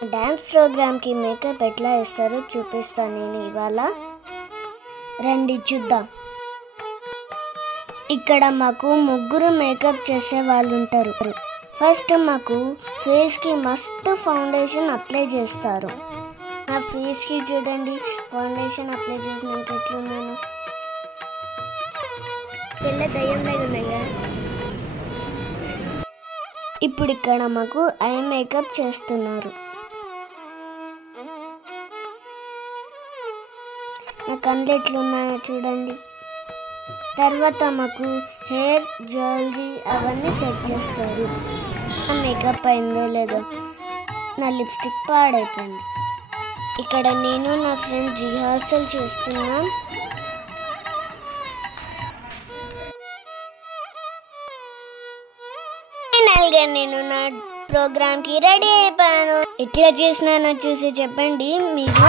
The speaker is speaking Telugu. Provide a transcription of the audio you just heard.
డాన్స్ ప్రోగ్రామ్కి మేకప్ ఎట్లా వేస్తారో చూపిస్తాను నేను ఇవాళ. రండి చూద్దాం. ఇక్కడ మాకు ముగ్గురు మేకప్ చేసే వాళ్ళు ఉంటారు. ఫస్ట్ మాకు ఫేస్కి మస్తు ఫౌండేషన్ అప్లై చేస్తారు. నా ఫేస్కి చూడండి, ఫౌండేషన్ అప్లై చేసినాక ఎట్లున్నాను, పిల్ల దయ్యంలాగా ఉన్నాగా. ఇప్పుడు ఇక్కడ మాకు ఐ మేకప్ చేస్తున్నారు. నా కళ్ళు ఎట్లున్నాయో చూడండి. తర్వాత మాకు హెయిర్, జ్యువెలరీ అవన్నీ సెట్ చేస్తారు. నా మేకప్ అయిందో లేదో, నా లిప్స్టిక్ పాడైపోయింది. ఇక్కడ నేను నా ఫ్రెండ్ రిహార్సల్ చేస్తున్నాం. ఫైనల్గా నేను నా ప్రోగ్రామ్కి రెడీ అయిపోయాను. ఎట్లా చేసినానో చూసి చెప్పండి మీరు.